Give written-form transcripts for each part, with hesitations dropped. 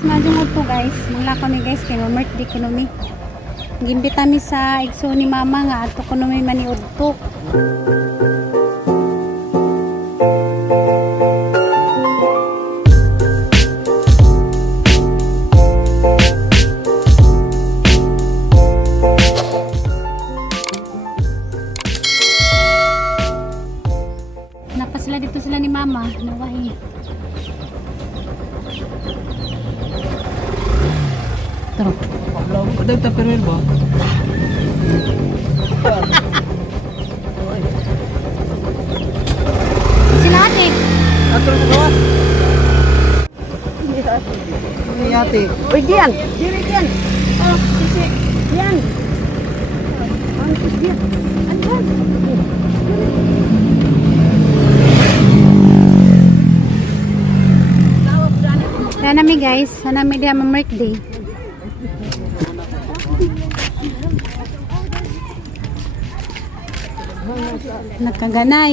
Medyo mo to guys, mula kami guys kay birthday kuno mi. Gimbita mi sa igso ni mama nga ato kuno mi maniud to. Napasila dito sila ni mama, nawahi. Tara. Ada tupperware ba? Sila ate. Atro sa gawas. Ini ate. Uy, diyan. Diyan. Oh, sisi. Diyan. Antus dia. Antus. Hanami guys, hanami dia birthday. Nakaganay.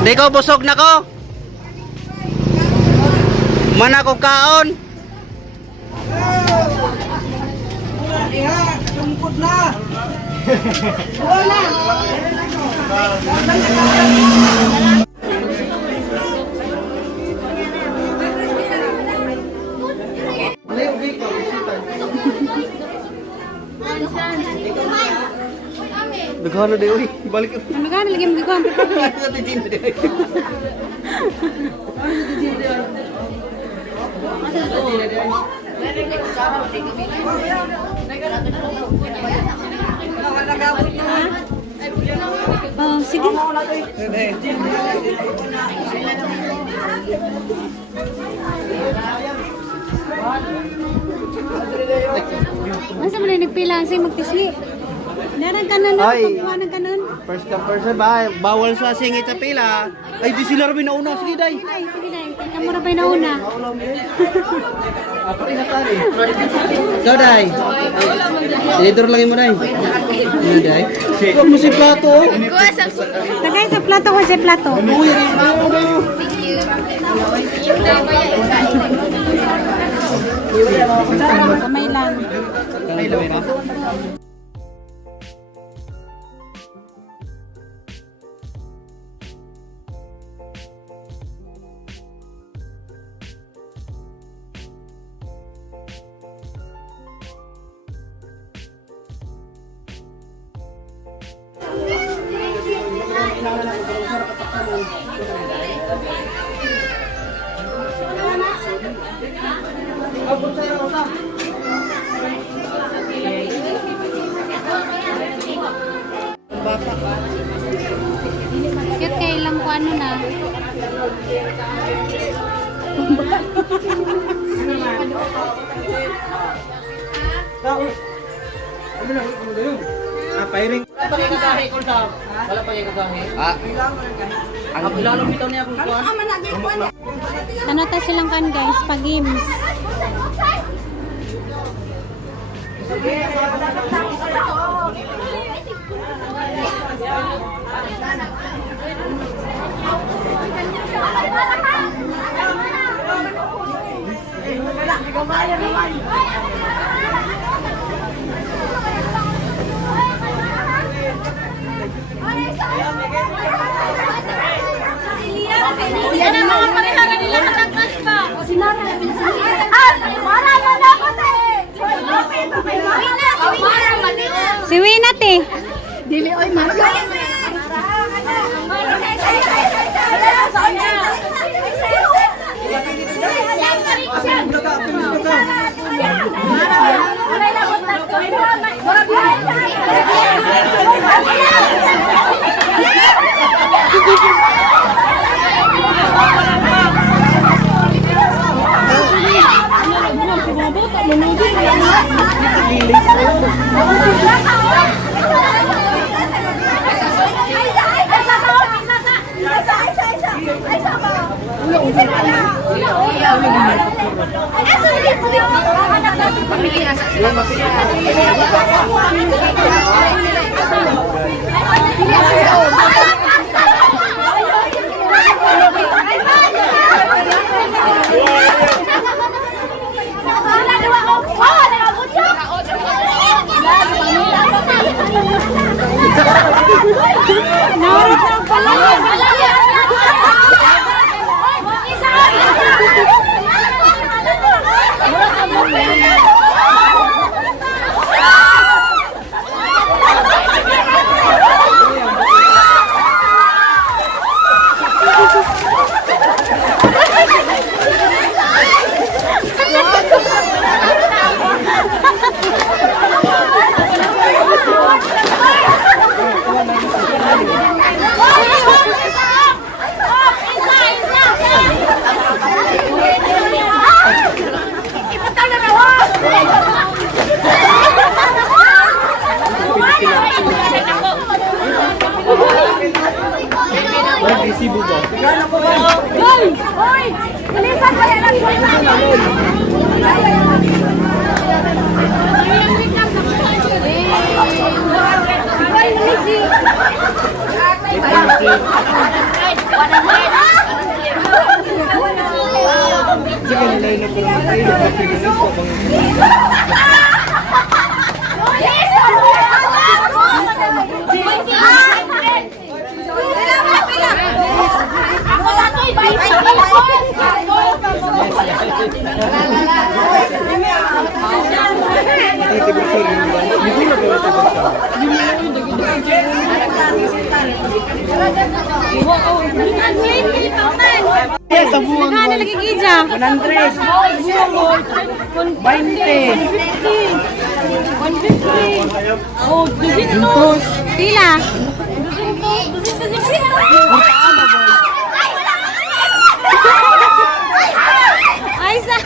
Di ko busog na ko. Mana ko kaon. Tungkod na. Daghan na di uy, balik. Namagan lagi magkuan. Oh, sige. Masa mo na nagpila sa magtisli? Narang kanon na, Ay. pagkuha ng kanon. First come first serve ba? Bawal sa singit sa pila. Ay di sila rin nauna. Sige day. Ay, sige na. Kamu na ba nauna? Ikaw day. Editor lang mo day. Ano day? Huwag mo si plato. Tagay sa plato ko sa plato. Uy, Kamay lang. Cute kay lang ko ano na. Pairing. Wala pa yung kagahe. Ang ilalong bitaw niya kung kuhan. Ano ta silang kan guys, pag games. Yan ang mga parehara nila katagkas pa. Para mo na ako Si Winat eh. Dili oy marga. Nagkano lagi gija? 100. 20. Pila? Ay, sa...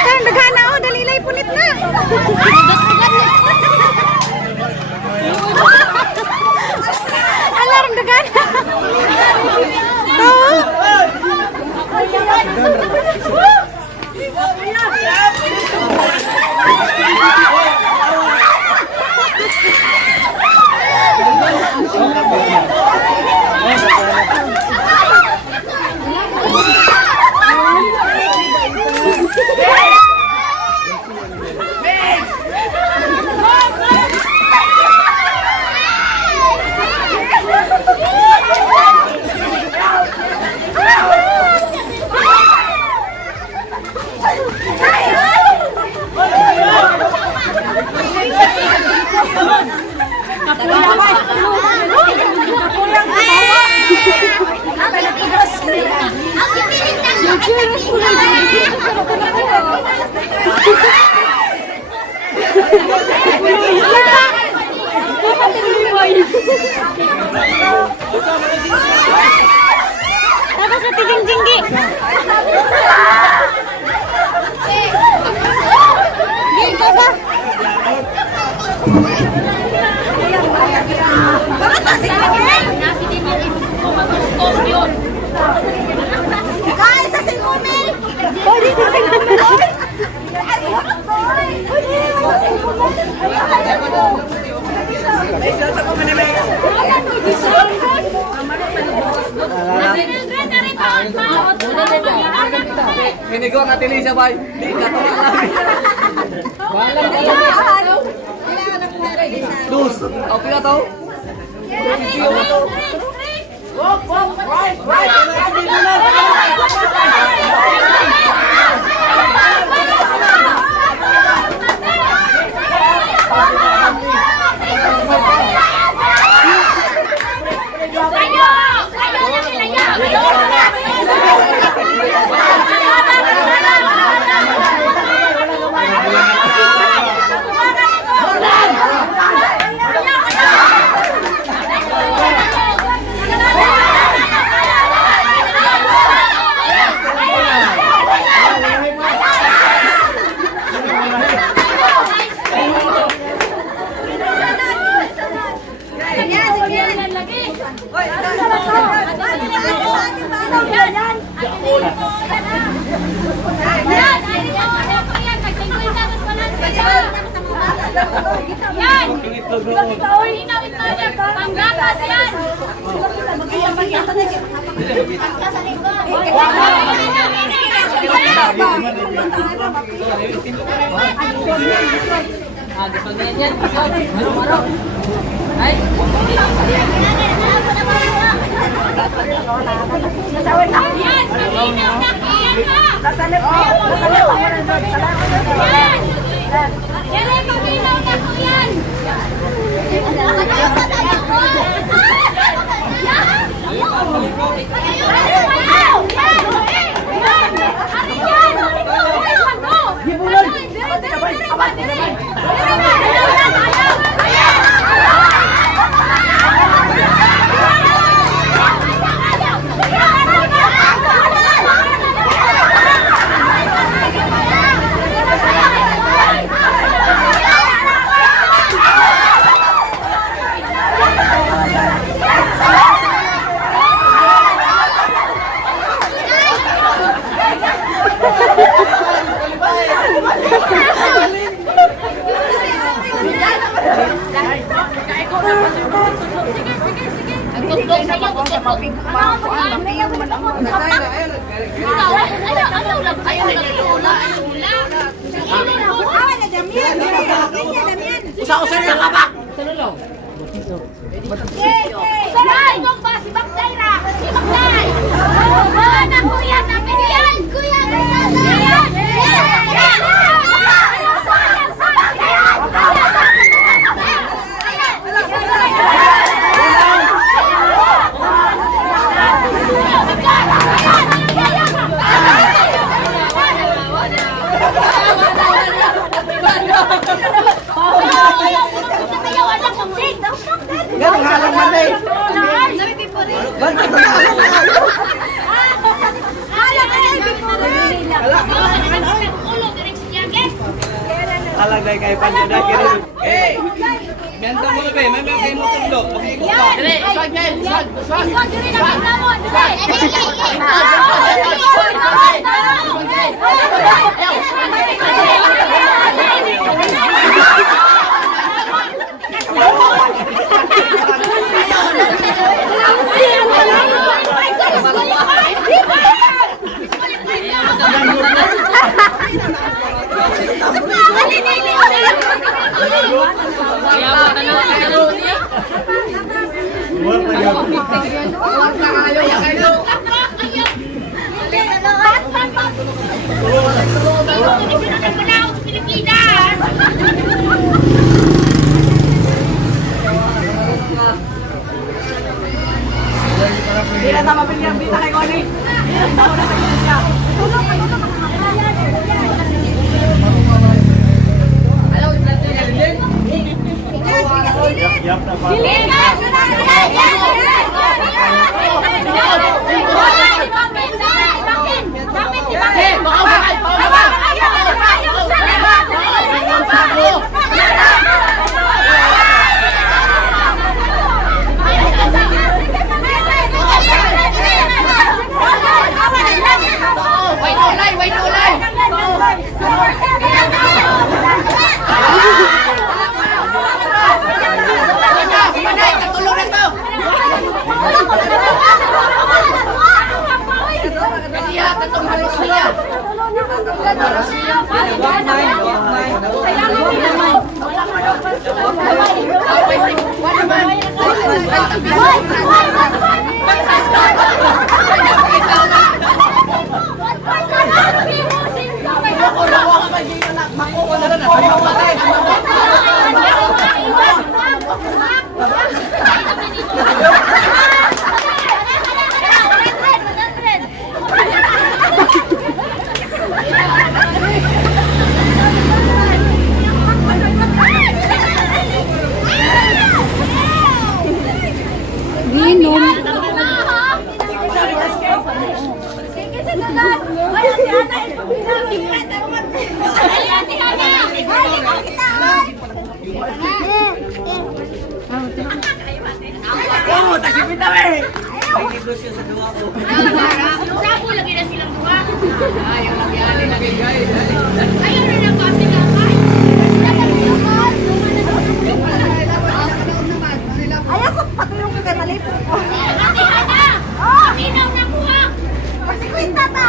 Ang dagana o, dalilay punit na. Alarm dagana. Oo. Tapos sa tinggi. Gito ba? Guys, sa singumil! Pwede sa singumil! Hinigo ka tili sabay. Di ka to lang. Dus, okay na to? Yan! Inawit na niya. Panggatas yan! Yan! Malinaw na kiyan ka! Yan! Yan ay malinaw na ko yan! Usa-usa na ka ba? Saray! Kung ba si Bakday ra? Si Bakday! Oo, na kuya, napilihan! Kuya, Ganang halang man eh. Alang na kay Panjo na kiri. Eh! Menta mo na be, may may mo tulo. Makikot ka. Dili, isod niya, isod. Isod, dili na kita mo. Bila na mabiling bita kay Connie. Oh, taksi pinta be. Ay negosyo sa duwa ko. Sabo lagi na silang duwa. Ayaw lagi ali lagi guys. Ayaw na lang pati ka. Hatihan na! Minaw na kuha! Pasikwinta ta!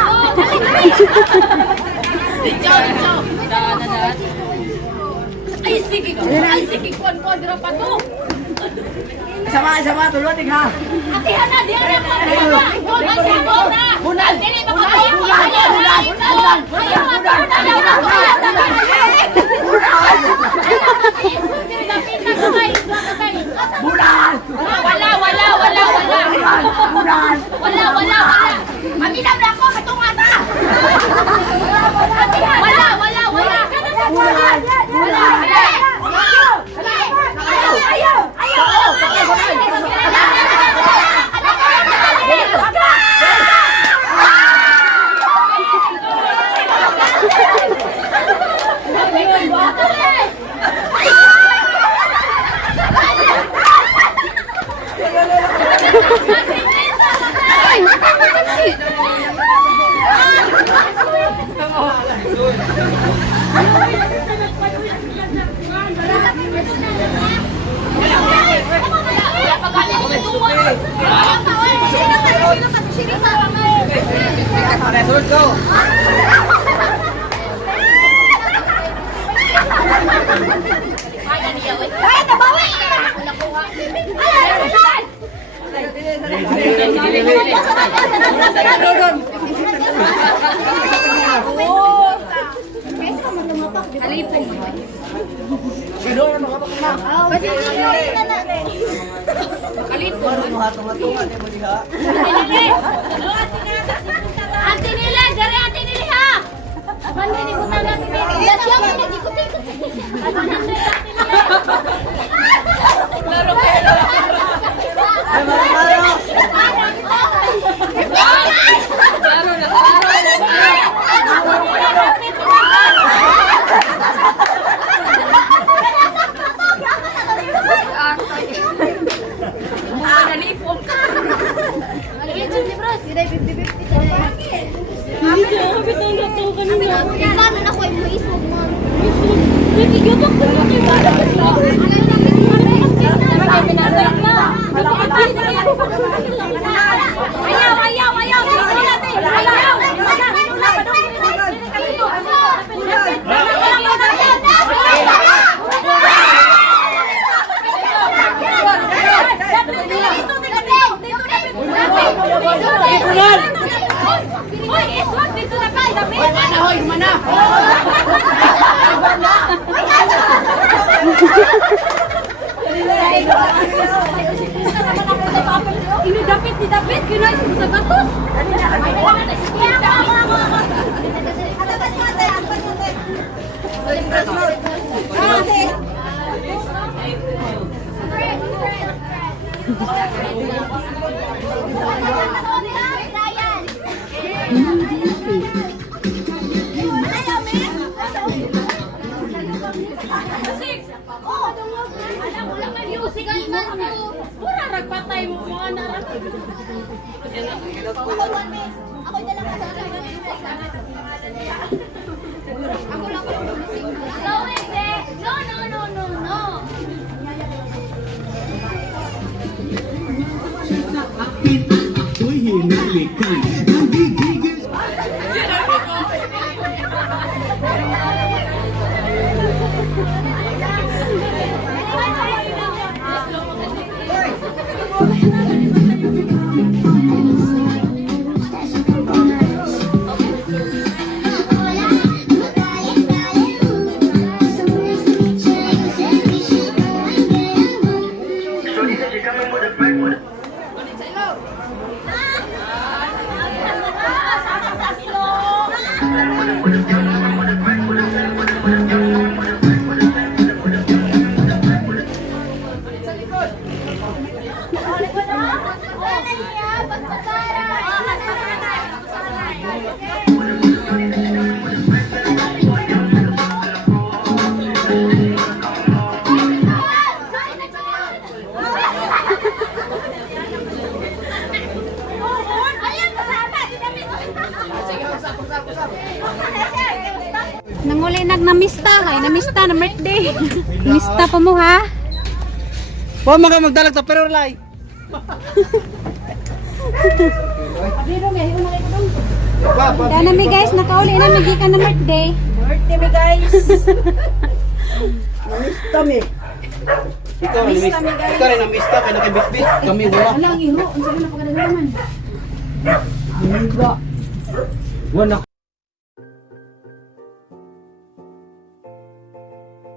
Ay, sige ko! Ay, sige ko! Ang kodro pa to! Sama, tulungan din ha. Hatihan na! Diyan na po! Ikaw ba sa mora? Bunan! Dili ba ko ayaw mo? Ayaw na! Bunan! Wala! Maminaw na ako! Katungata! Sunod ko. Ate nila, dari ate nila ha. Bandi ni buta natin. Ya siapa ni ikut-ikut. Laro pero. Ini dapit, kina sa gatos. Patay mo mga anak. Ako na lang No. Ako'y hinalikan ng gigigil. Nanguli namista kay namista na birthday. Mista pa mo ha. Wa mga magdalag ta pero lay. Kaya nami guys, nakauli na magikan na birthday. Birthday mi guys. Namiss kami. Ikaw rin na-miss ka, kaya nakibitbit. Kami wala. Alang iro, ang sabi na pagkadala naman. Wala.